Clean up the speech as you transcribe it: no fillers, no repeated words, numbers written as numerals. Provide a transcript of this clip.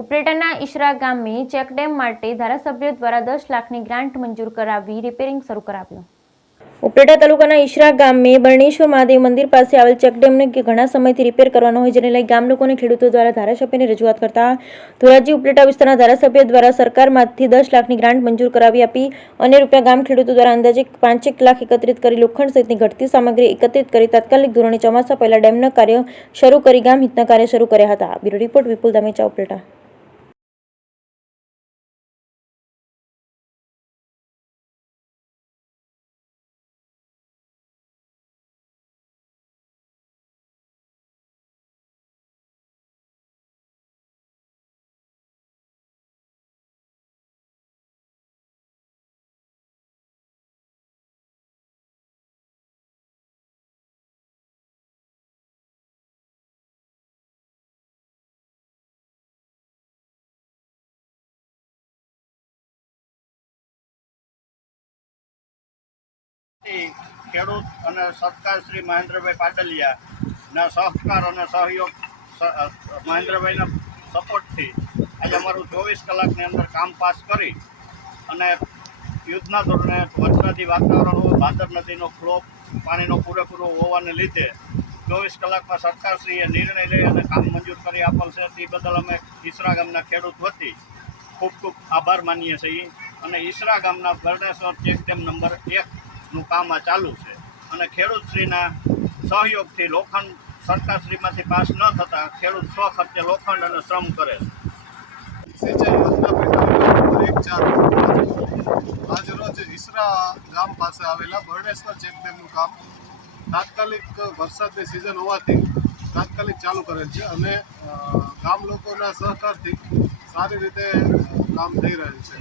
ઉપલેટાના ઈશરા ગામે ચેકડેમ માટે ધારાસભ્યો દ્વારા 10 લાખની ગ્રાન્ટ મંજૂર કરાવી રિપેરિંગ શરૂ કરાવ્યું। ઉપલેટા તાલુકાના ઈશરા ગામે બરણેશ્વર મહાદેવ મંદિર પાસે આવેલ ચેકડેમને ઘણા સમયથી રિપેર કરવાનો હોય, જેને લઈ ગામ લોકોને ખેડૂતો દ્વારા ધારાસભ્યને રજૂઆત કરતા ધોરાજી ઉપલેટા વિસ્તારના ધારાસભ્ય દ્વારા સરકારમાંથી 10 લાખની ગ્રાન્ટ મંજૂર કરાવી આપી અને રૂપિયા ગામ ખેડૂતો દ્વારા અંદાજે 5 લાખ એકત્રિત કરી લોખંડ સહિતની ઘટતી સામગ્રી એકત્રિત કરી તાત્કાલિક ધોરણે ચોમાસા પહેલા ડેમના કાર્ય શરૂ કરી ગામ હિતના કાર્ય શરૂ કર્યા હતા। બ્યુરો રિપોર્ટ વિપુલ ધામેચા, ઉપલેટા। ખેડૂત અને સરકાર શ્રી મહેન્દ્રભાઈ પાડલિયાના સહકાર અને સહયોગ મહેન્દ્રભાઈના સપોર્ટથી આજે અમારું 24 કલાકની અંદર કામ પાસ કરી અને યુદ્ધના ધોરણે વરસાદી વાતાવરણ હોય, ભાદર નદીનો ફ્લો પાણીનો પૂરેપૂરો હોવાને લીધે 24 કલાકમાં સરકારશ્રીએ નિર્ણય લઈ અને કામ મંજૂર કરી આપેલ છે। તે બદલ અમે ઈશરા ગામના ખેડૂત વતી ખૂબ ખૂબ આભાર માનીએ છીએ અને ઈશરા ગામના બરણેશ્વર ચેકડેમ નંબર 1 નું કામ આ ચાલુ છે અને ખેડૂતશ્રીના સહયોગથી લોખંડ સરકારશ્રીમાંથી પાસ ન થતાં ખેડૂત સ્વ ખર્ચે લોખંડ અને શ્રમ કરે છે। સિંચાઈ યોજના પેટા આજરોજ ઈશરા ગામ પાસે આવેલા બરણેશ્વર ચેકડેમનું કામ તાત્કાલિક વરસાદની સિઝન હોવાથી તાત્કાલિક ચાલુ કરેલ છે અને ગામ લોકોના સહકારથી સારી રીતે કામ થઈ રહ્યું છે।